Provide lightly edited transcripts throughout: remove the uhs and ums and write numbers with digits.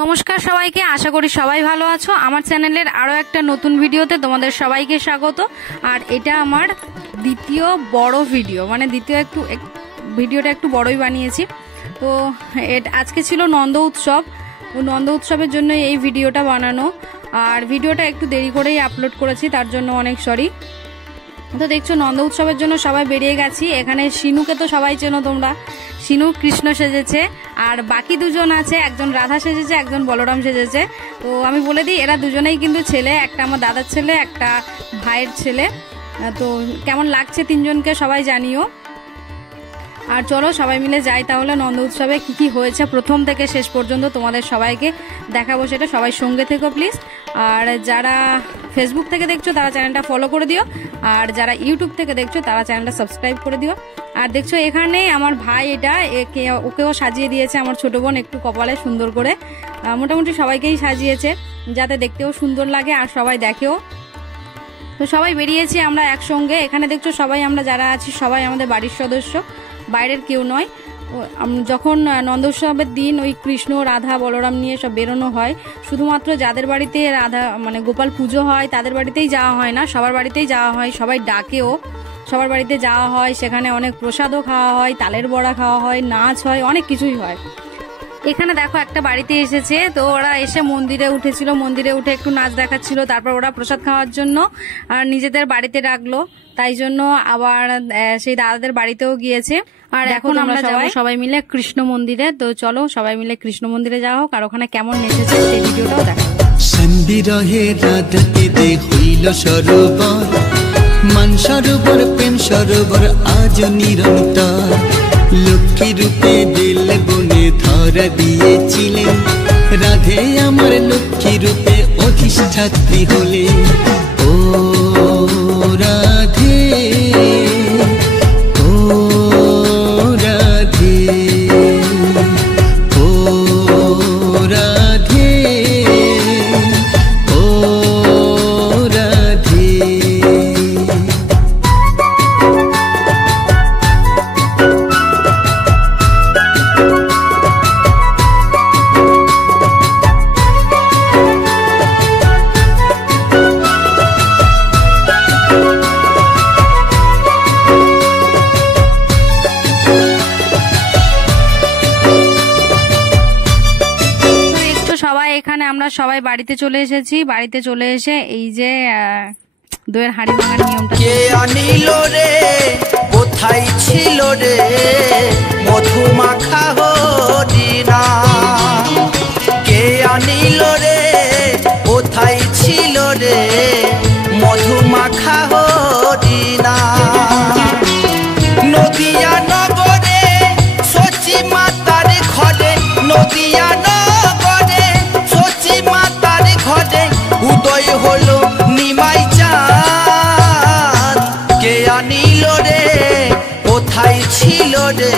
নমস্কার সবাইকে, আশা করি সবাই ভালো আছো। আমার চ্যানেলের আরো একটা নতুন ভিডিওতে তোমাদের সবাইকে স্বাগত। আর এটা আমার দ্বিতীয় বড় ভিডিও, মানে ভিডিওটা একটু বড়ই বানিয়েছি। তো আজকে ছিল নন্দ উৎসব, নন্দ উৎসবের জন্য এই ভিডিওটা বানানো। আর ভিডিওটা একটু দেরি করেই আপলোড করেছি, তার জন্য অনেক সরি। তো দেখছো নন্দ উৎসবের জন্য সবাই বেরিয়ে গেছি। এখানে শিনুকে তো সবাই চেনো তোমরা, শিনু কৃষ্ণ সেজেছে, আর বাকি দুজন আছে, একজন রাধা সেজেছে, একজন বলরাম সেজেছে। তো আমি বলে দিই, এরা দুজনেই কিন্তু ছেলে, একটা আমার দাদার ছেলে, একটা ভাইয়ের ছেলে। তো কেমন লাগছে তিনজনকে সবাই জানিও। আর চলো সবাই মিলে যাই তাহলে নন্দ উৎসবে কি কি হয়েছে প্রথম থেকে শেষ পর্যন্ত তোমাদের সবাইকে দেখাবো, সেটা সবাই সঙ্গে থেকো প্লিজ। আর যারা ফেসবুক থেকে দেখছো তারা চ্যানেলটা ফলো করে দিও, আর যারা ইউটিউব থেকে দেখছো তারা চ্যানেলটা সাবস্ক্রাইব করে দিও। আর দেখছো এখানে আমার ভাই, ওকেও সাজিয়ে দিয়েছে আমার ছোট বোন একটু কপালে সুন্দর করে। মোটামুটি সবাইকেই সাজিয়েছে যাতে দেখতেও সুন্দর লাগে আর সবাই দেখেও। তো সবাই বেরিয়েছি আমরা একসঙ্গে। এখানে দেখছো সবাই আমরা যারা আছি সবাই আমাদের বাড়ির সদস্য, বাইরের কেউ নয়। যখন নন্দ উৎসবের দিন ওই কৃষ্ণ রাধা বলরাম নিয়ে সব বেরোনো হয়, শুধুমাত্র যাদের বাড়িতে রাধা মানে গোপাল পুজো হয় তাদের বাড়িতেই যাওয়া হয় না, সবার বাড়িতেই যাওয়া হয়, সবাই ডাকেও, সবার বাড়িতে যাওয়া হয়। সেখানে অনেক প্রসাদও খাওয়া হয়, তালের বড়া খাওয়া হয়, নাচ হয়, অনেক কিছুই হয়। এখানে দেখো একটা বাড়িতে এসেছে, তো ওরা এসে মন্দিরে উঠেছিল, মন্দিরে উঠে একটু নাচ দেখাচ্ছিল, তারপর ওরা প্রসাদ খাওয়ার জন্য আর নিজেদের বাড়িতে ডাকলো, তাই জন্য আবার সেই দাদাদের বাড়িতেও গিয়েছে। আর এখন আমরা যাবো সবাই মিলে কৃষ্ণ মন্দিরে। তো চলো সবাই মিলে কৃষ্ণ মন্দিরে যাওয়া হোক, আর ওখানে কেমন নেচেছে সেই ভিডিওটাও দেখো। সন্দিরহে রাধাকে দে হইল সরোবর, মান সরোবর প্রেম সরোবর আজ নিরন্তর। লক্ষ্মী রূপে দিল বনে ধরা দিয়েছিলেন, রাধে আমার লক্ষ্মী রূপে অধিষ্ঠাত্রী হলে। ও রাধে ও রাধে ও রাধে ও রাধে। এখানে আমরা সবাই বাড়িতে চলে এসেছি। বাড়িতে চলে এসে এই যে দইয়ের হাঁড়ি ভাঙার নিয়মটা, কে আনিল রে কোথায় ছিল রে মধু মাখা হরিণা, কে আনিল রে কোথায় ছিল রে মধু মাখা হরিণা। নদিয়া নগরে সচি মাতার ঘরে, নদিয়া নগরে সচি মাতার ঘরে উদয় হলো নিমাই চাঁদ। কে আনিল রে কোথায় ছিল রে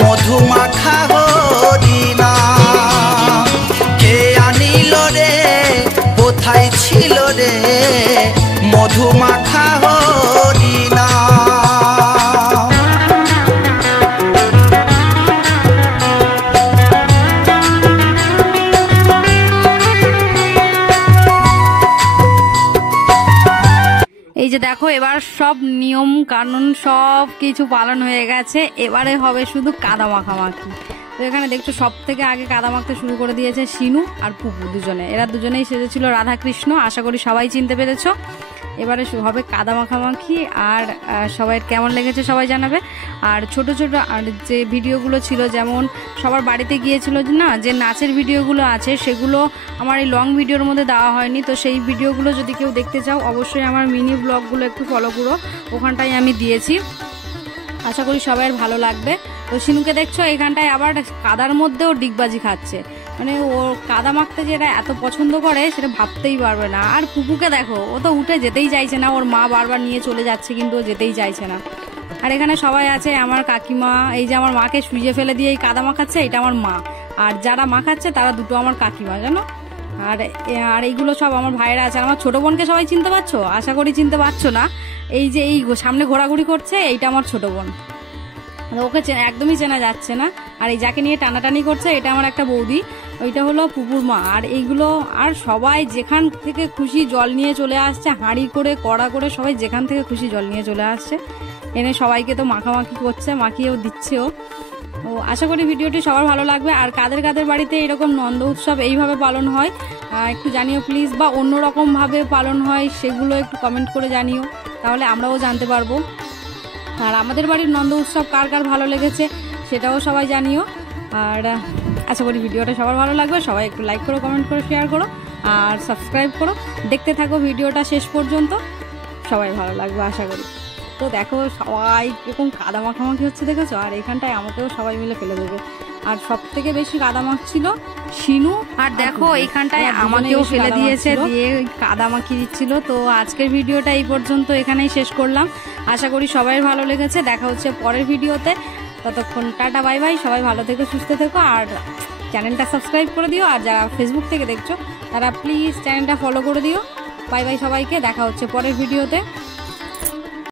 মধু মাখা হরিণা, কে আনিল রে কোথায় ছিল রে মধু মাখা হরিণা। এই যে দেখো এবার সব নিয়ম কানুন সব কিছু পালন হয়ে গেছে, এবারে হবে শুধু কাদা মাখামাখি। তো এখানে দেখছো সব থেকে আগে কাদা মাখতে শুরু করে দিয়েছে শিনু আর পুপু দুজনে। এরা দুজনেই সেজেছিল রাধা কৃষ্ণ, আশা করি সবাই চিনতে পেরেছো। এবারে হবে কাদা মাখামাখি। আর সবাই কেমন লেগেছে সবাই জানাবে। আর ছোট ছোট আর যে ভিডিওগুলো ছিল, যেমন সবার বাড়িতে গিয়েছিল না, যে নাচের ভিডিওগুলো আছে সেগুলো আমার এই লং ভিডিওর মধ্যে দেওয়া হয়নি। তো সেই ভিডিওগুলো যদি কেউ দেখতে চাও অবশ্যই আমার মিনি ব্লগগুলো একটু ফলো করো, ওখানটায় আমি দিয়েছি, আশা করি সবাই ভালো লাগবে। তো শিনুকে দেখছো এখানটায় আবার কাদার মধ্যেও ডিগবাজি খাচ্ছে, মানে ও কাদা মাখতে যেটা এত পছন্দ করে সেটা ভাবতেই পারবে না। আর পুপুকে দেখো, ও তো উঠে যেতেই চাইছে না, ওর মা বারবার নিয়ে চলে যাচ্ছে কিন্তু ও যেতেই চাইছে না। আর এখানে সবাই আছে, আমার কাকিমা, এই যে আমার মাকে শুইয়ে ফেলে দিয়ে এই কাদা মাখাচ্ছে, এটা আমার মা। আর যারা মাখাচ্ছে তারা দুটো আমার কাকিমা, জানো। আর এইগুলো সব আমার ভাইয়েরা আছে। আমার ছোট বোনকে সবাই চিনতে পারছো, আশা করি চিনতে পারছো না। এই যে এই সামনে ঘোরাঘুরি করছে, এইটা আমার ছোট বোন, ওকে একদমই চেনা যাচ্ছে না। আর এই যাকে নিয়ে টানাটানি করছে এটা আমার একটা বৌদি, ওইটা হলো পুকুর মা। আর এইগুলো আর সবাই যেখান থেকে খুশি জল নিয়ে চলে আসছে, হাঁড়ি করে কড়া করে সবাই যেখান থেকে খুশি জল নিয়ে চলে আসছে, এনে সবাইকে তো মাখামাখি করছে, মাখিয়েও দিচ্ছেও। ও আশা করি ভিডিওটি সবার ভালো লাগবে। আর কাদের কাদের বাড়িতে এরকম নন্দ উৎসব এইভাবে পালন হয় একটু জানিও প্লিজ, বা অন্যরকম ভাবে পালন হয় সেগুলো একটু কমেন্ট করে জানিও, তাহলে আমরাও জানতে পারবো। আর আমাদের বাড়ির নন্দ উৎসব কার কার ভালো লেগেছে সেটাও সবাই জানিও। আর আশা করি ভিডিওটা সবার ভালো লাগবে। সবাই একটু লাইক করো, কমেন্ট করো, শেয়ার করো আর সাবস্ক্রাইব করো। দেখতে থাকো ভিডিওটা শেষ পর্যন্ত, সবাই ভালো লাগবে আশা করি। তো দেখো সবাই এরকম কাদা মাখামাখি হচ্ছে দেখেছো, আর এখানটায় আমাকেও সবাই মিলে ফেলে দেবে। আর সব থেকে বেশি কাদা মাখছিল শিনু, আর দেখো এইখানটায় আমাকেও ফেলে দিয়েছে, দিয়ে কাদা মাখিয়ে দিচ্ছিল। তো আজকের ভিডিওটা এই পর্যন্ত এখানেই শেষ করলাম। আশা করি সবাই ভালো লেগেছে। দেখা হচ্ছে পরের ভিডিওতে, ততক্ষণ টাটা বাই বাই। সবাই ভালো থেকো, সুস্থ থেকো, আর চ্যানেলটা সাবস্ক্রাইব করে দিও। আর যারা ফেসবুক থেকে দেখছো তারা প্লিজ চ্যানেলটা ফলো করে দিও। বাই বাই সবাইকে, দেখা হচ্ছে পরের ভিডিওতে।